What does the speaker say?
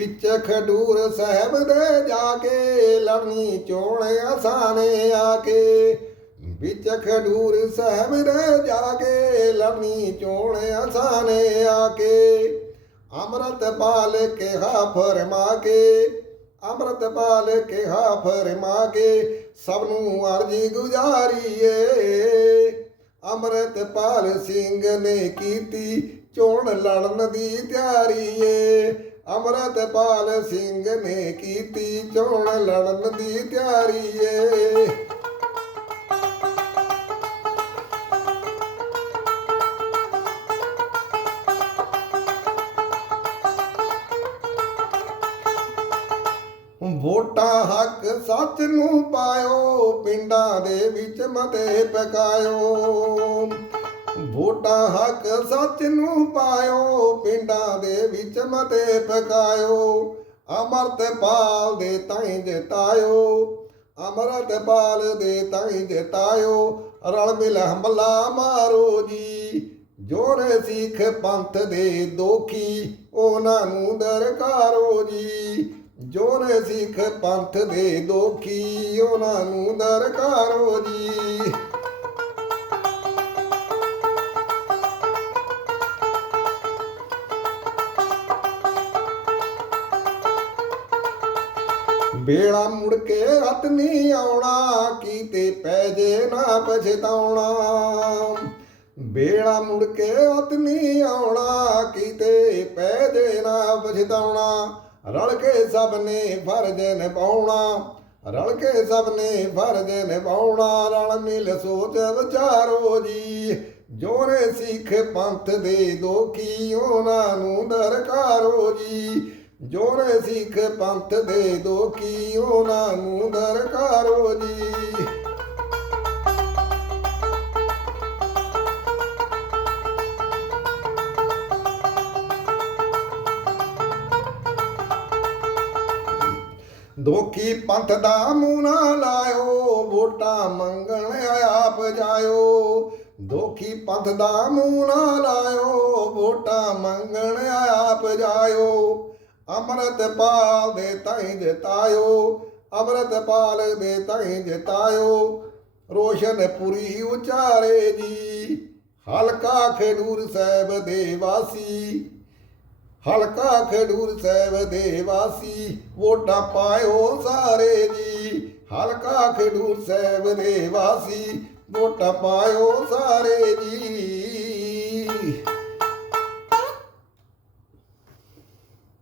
ਵਿੱਚ ਖਡੂਰ ਸਾਹਿਬ ਦੇ ਜਾ ਕੇ ਲੜਨੀ ਚੋਣ ਆਸਾਨੇ ਆ ਕੇ। ਵਿੱਚ ਖਡੂਰ ਸਾਹਿਬ ਦੇ ਜਾ ਕੇ ਲੜਨੀ ਚੋਣ ਆਸਾਨੇ ਆ ਕੇ। ਅੰਮ੍ਰਿਤ ਪਾਲ ਕਿਹਾ ਫਰਮਾ ਕੇ, ਅੰਮ੍ਰਿਤ ਪਾਲ ਕਿਹਾ ਫਰਮਾ ਕੇ, ਸਭ ਨੂੰ ਅਰਜੀ ਗੁਜ਼ਾਰੀਏ। ਅੰਮ੍ਰਿਤਪਾਲ ਸਿੰਘ ਨੇ ਕੀਤੀ ਚੋਣ ਲੜਨ ਦੀ ਤਿਆਰੀ ਏ ਅੰਮ੍ਰਿਤਪਾਲ ਸਿੰਘ ਨੇ ਕੀਤੀ ਚੋਣ ਲੜਨ ਦੀ ਤਿਆਰੀ ਏ ਵੋਟਾਂ ਹੱਕ ਸੱਚ ਨੂੰ ਪਾਇਓ, ਪਿੰਡਾਂ ਦੇ ਵਿੱਚ ਮਤੇ ਪਕਾਇਓ। ਵੋਟਾਂ ਹੱਕ ਸੱਚ ਨੂੰ ਪਾਇਓ, ਪਿੰਡਾਂ ਦੇ ਵਿੱਚ ਮਤੇ ਪਕਾਇਓ ਅਮਰਤਪਾਲ ਦੇ ਤਾਈਂ ਜਿਤਾਇਓ ਅਮਰਤਪਾਲ ਦੇ ਤਾਈ ਜਿਤਾਇਓ। ਰਲ ਮਿਲ ਹਮਲਾ ਮਾਰੋ ਜੀ ਜੋਰੇ ਸਿੱਖ ਪੰਥ ਦੇ ਦੋਖੀ, ਉਹਨਾਂ ਨੂੰ ਦਰਕਾਰੋ ਜੀ। ਜੋਰੇ ਸਿੱਖ ਪੰਥ ਦੇ ਦੋਖੀ, ਉਹਨਾਂ ਨੂੰ ਦਰਕਾਰੋ ਜੀ। ਬੇੜਾ ਮੁੜ ਕੇ ਹੱਥ ਨਹੀਂ ਆਉਣਾ, ਕੀਤੇ ਪੈ ਜੇ ਨਾ ਪਛਤਾਉਣਾ। ਬੇੜਾ ਮੁੜ ਕੇ ਹੱਥ ਨਹੀਂ ਆਉਣਾ, ਕੀਤੇ ਪੈ ਜੇ ਨਾ ਪਛਤਾਉਣਾ। ਰਲ ਕੇ ਸਭ ਨੇ ਫਰਜ਼ ਨਿਭਾਉਣਾ, ਰਲ ਕੇ ਸਭ ਨੇ ਫਰਜ਼ ਨਿਭਾਉਣਾ। ਰਲ ਮਿਲ ਸੋਚ ਵਿਚਾਰੋ ਜੀ ਜੋਰੇ ਸਿੱਖ ਪੰਥ ਦੇ ਦੋਖੀ, ਉਹਨਾਂ ਨੂੰ ਦਰਕਾਰੋ ਜੀ। ਜੋਰੇ ਸਿੱਖ ਪੰਥ ਦੇ ਦੋਖੀ, ਉਹਨਾਂ ਨੂੰ ਦਰਕਾਰੋ ਜੀ। ਦੋਖੀ ਪੰਥ ਦਾ ਮੂੰਹ ਨਾ ਲਾਇਓ, ਵੋਟਾਂ ਮੰਗਣ ਆਪ ਜਾਇਓ। ਦੋਖੀ ਪੰਥ ਦਾ ਮੂੰਹ ਨਾ ਲਾਇਓ, ਵੋਟਾਂ ਮੰਗਣ ਆਪ ਜਾਇਓ। ਅੰਮ੍ਰਿਤਪਾਲ ਦੇ ਤਾਈਂ ਜਿਤਾਇਓ ਅੰਮ੍ਰਿਤਪਾਲ ਦੇ ਤਾਈਂ ਜਿਤਾਇਓ। ਰੋਸ਼ਨਪੁਰੀ ਉਚਾਰੇ ਜੀ, ਹਲਕਾ ਖਡੂਰ ਸਾਹਿਬ ਦੇ ਵਾਸੀ। ਹਲਕਾ ਖਡੂਰ ਸਾਹਿਬ ਦੇ ਵਾਸੀ, ਵੋਟਾਂ ਪਾਇਓ ਸਾਰੇ ਜੀ। ਹਲਕਾ ਖਡੂਰ ਸਾਹਿਬ ਦੇ ਵਾਸੀ, ਵੋਟਾਂ ਪਾਇਓ ਸਾਰੇ ਜੀ।